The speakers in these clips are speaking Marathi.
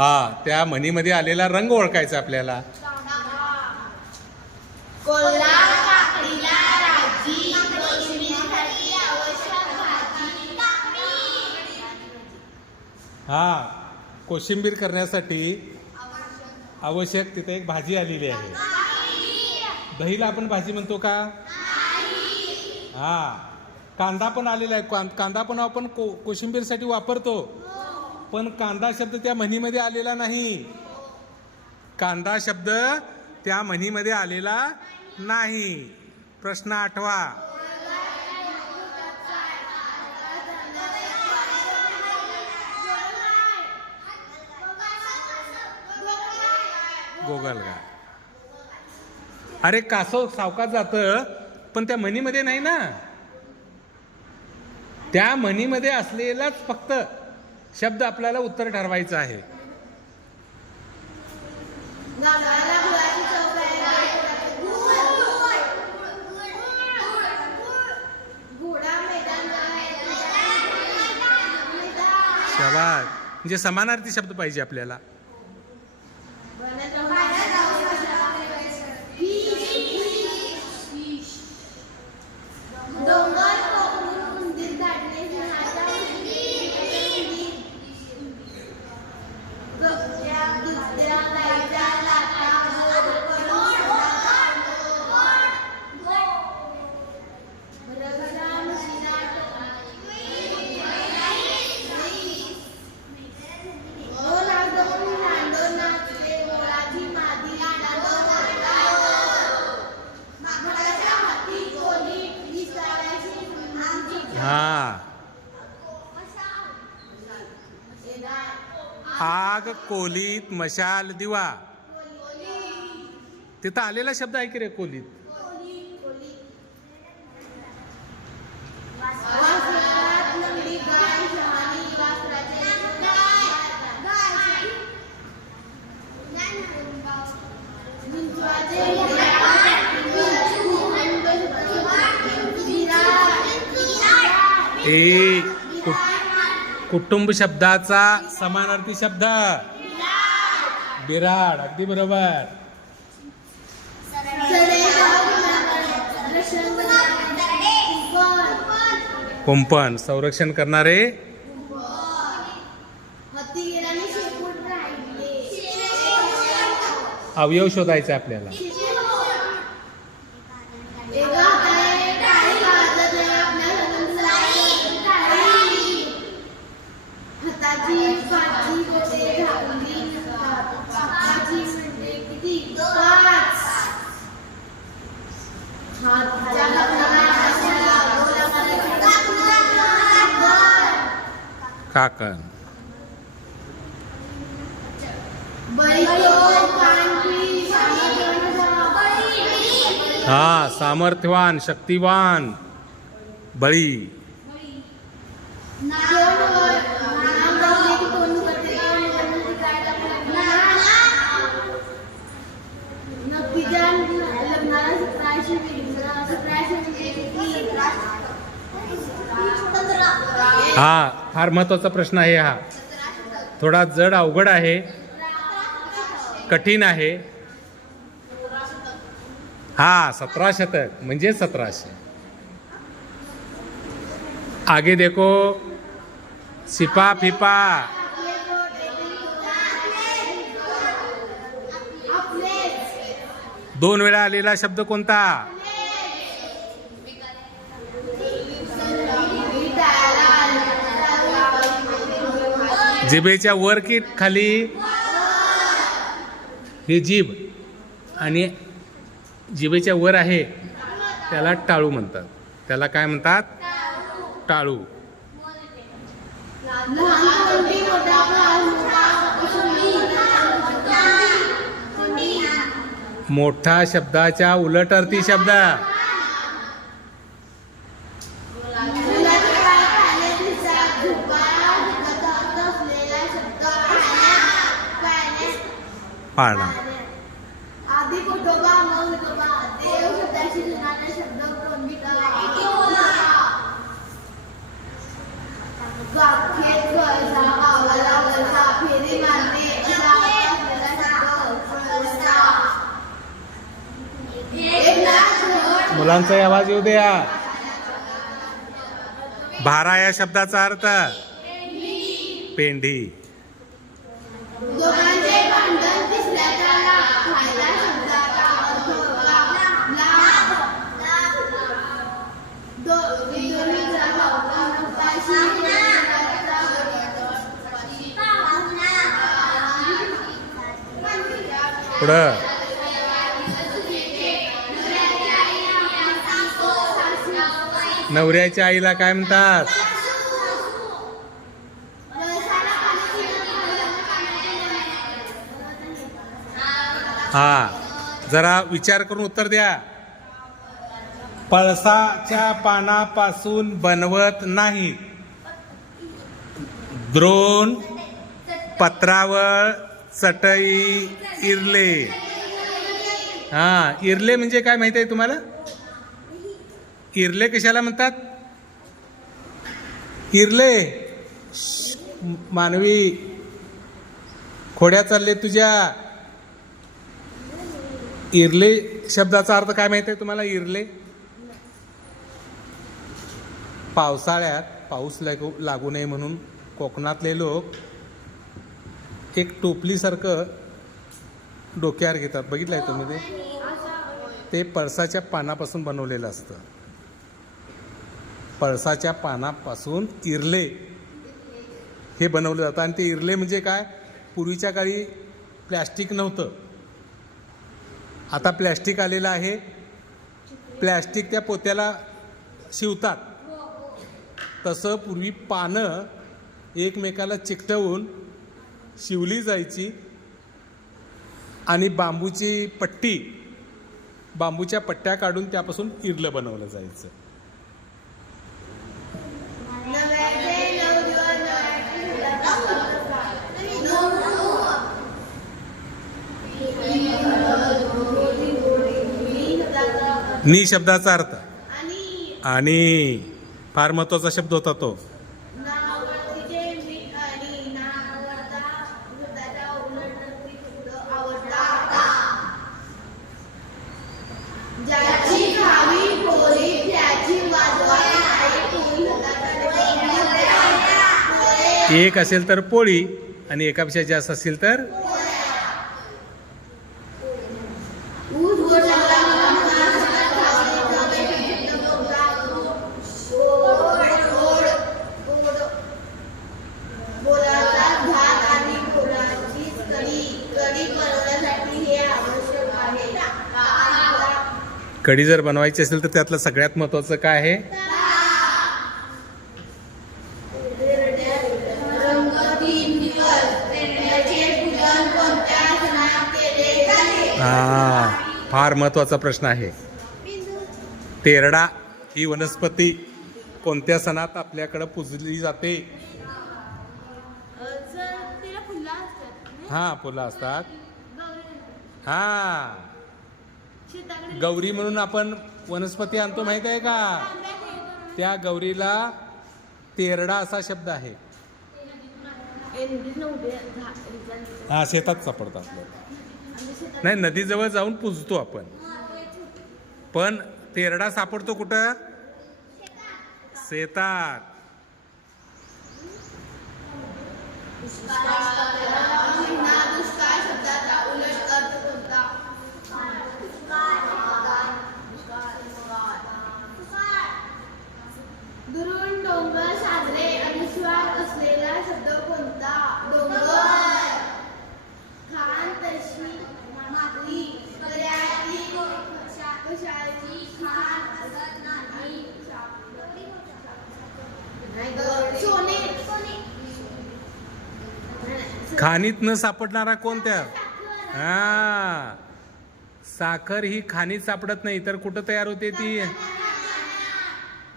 हा त्या म्हणीमध्ये आलेला रंग ओळखायचा आपल्याला. हा कोशिंबीर करण्यासाठी आवश्यक तिथे एक भाजी आलेली आहे. दहीला आपण भाजी म्हणतो का? हा कांदा पण आलेला आहे. कांदा पण आपण को कोशिंबीरसाठी वापरतो. पण कांदा शब्द त्या म्हणीमध्ये आलेला नाही. कांदा शब्द त्या म्हणीमध्ये आलेला नाही. प्रश्न आठवा. गोगलगाय अरे कासव सावकात जातं पण त्या म्हणीमध्ये नाही ना. त्या म्हणीमध्ये असलेलाच फक्त शब्द आपल्याला उत्तर ठरवायचं आहे. गावाला म्हणजे समानार्थी शब्द पाहिजे आपल्याला. हा. आग कोलीत मशाल दिवा. तिथं आलेला शब्द आहे की रे कोलीत. ए कुटुंब शब्दाचा समानार्थी शब्द. बिराड अगदी बरोबर. कुंपण संरक्षण करणारे. अवयव शोधायचे आपल्याला. काकण हा सामर्थ्यवान शक्तिवान. बळी. हा फार महत्त्वाचा प्रश्न आहे हा. थोडा जड अवघड आहे. कठीण आहे. हा सतरा शतक म्हणजे सतराशे. आगे देखो. सिपा फिपा. दोन वेळा आलेला शब्द कोणता? जिभेच्या वर की खाली? हे जीभ. आणि जिभेच्या वर आहे त्याला टाळू म्हणतात. त्याला काय म्हणतात? टाळू. मोठा शब्दाच्या उलट अर्थी शब्द. पाळला मुलांचा आवाज येऊ द्या. भारा या शब्दाचा अर्थ पेंढी. पुढं. नवऱ्याच्या आईला काय म्हणतात? हा जरा विचार करून उत्तर द्या. पळसाच्या पानापासून बनवत नाही. द्रोण पत्रावळ चटई इरले. हा इरले म्हणजे काय माहिती आहे तुम्हाला? इरले कशाला म्हणतात? इरले. मानवी खोड्या चालले तुझ्या. इरले शब्दाचा अर्थ काय माहिती आहे तुम्हाला? इरले. पावसाळ्यात पाऊस लागू लागू नये म्हणून कोकणातले लोक एक टोपलीसारखं डोक्यावर घेतात. बघितलं आहे तुम्ही ते? ते पळसाच्या पानापासून बनवलेलं असतं. पळसाच्या पानापासून इरले हे बनवलं जातं. आणि ते इरले म्हणजे काय? पूर्वीच्या काळी प्लॅस्टिक नव्हतं. आता प्लॅस्टिक आलेलं आहे. प्लॅस्टिक त्या पोत्याला शिवतात. तसं पूर्वी पानं एकमेकाला चिकटवून शिवली जायची. आणि बांबूची पट्टी बांबूच्या पट्ट्या काढून त्यापासून इरलं बनवलं जायचं. नि शब्दाचा अर्थ. आणि आणि फार महत्त्वाचा शब्द होता तो नावडतीचे मीठ आणि ना आवडता शब्दाचा उलट शब्द आवडता ज्याची खावी पोळी त्याची वाजवायला आई पोळी शब्दाचा एक असेल तर पोळी आणि एकापेक्षा जास्त असेल तर कढी कढी जर बनवायची असेल तर त्यातलं सगळ्यात महत्वाचं काय आहे रंग तीन दिवस त्याचे पूजन कोणत्या सणात केले जाते हा फार महत्त्वाचा प्रश्न आहे. तेरडा ही वनस्पती कोणत्या सणात आपल्याकडं पूजली जाते? हा फुलं असतात. हा. गौरी म्हणून आपण वनस्पती आणतो माहीत आहे का? त्या गौरीला तेरडा असा शब्द आहे. हा शेतात सापडतो आपल्याला नाही नदीजवळ जाऊन पुजतो आपण. पण तेरडा सापडतो कुठं? शेतात महिना दुष्काळ शब्दाचा उलट अर्थ कोणता दुरून डोंगर साजरे अनुस्वार असलेला शब्द कोणता डोंगर खान तशी माती दर्याची कशाची खान असत नाही सोने खाणीत न सापडणारा कोणत्या हा. साखर ही खाणीत सापडत नाही तर कुठं तयार होते ती?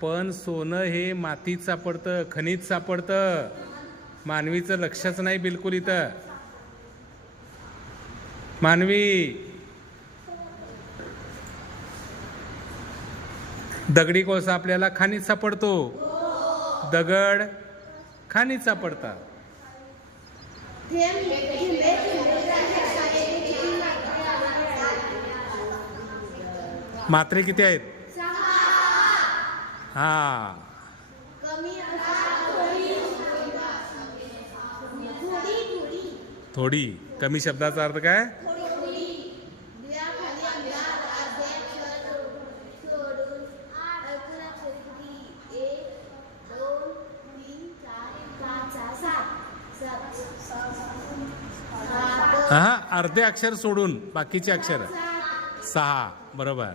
पण सोनं हे मातीत सापडतं खनिज सापडतं. मानवीचं लक्षच नाही बिलकुल इथं. मानवी. दगडी कोळसा आपल्याला खाणीत सापडतो. दगड खाणीत सापडतात. मात्रे किती आहेत? हा. थोडी कमी शब्दाचा अर्थ काय थोडी दिव्याखाली अंधार अर्धे अक्षर सोडून ऐकून अक्षर किती एक दोन तीन चार पाच सहा सात सात सात हा अर्धे अक्षर सोडून बाकीचे अक्षर. सहा बरोबर.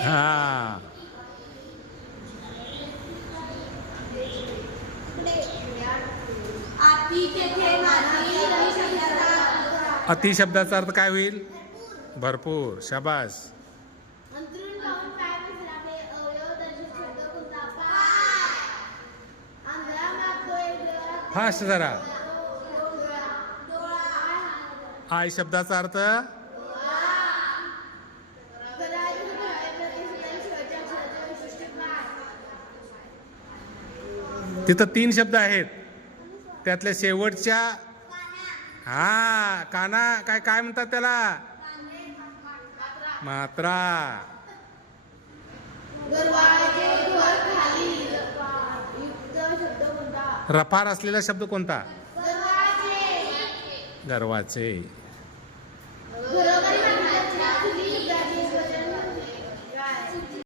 हा. अति शब्दाचा अर्थ काय होईल? भरपूर. शाबास. फास्ट जरा. डोळा आय शब्दाचा अर्थ? तिथं तीन शब्द आहेत. त्यातल्या शेवटच्या हा काना काय काय म्हणतात त्याला? मात्रा गरवाचे घर खाली युक्त शब्द कोणता रफार असलेला शब्द कोणता? गरवाचे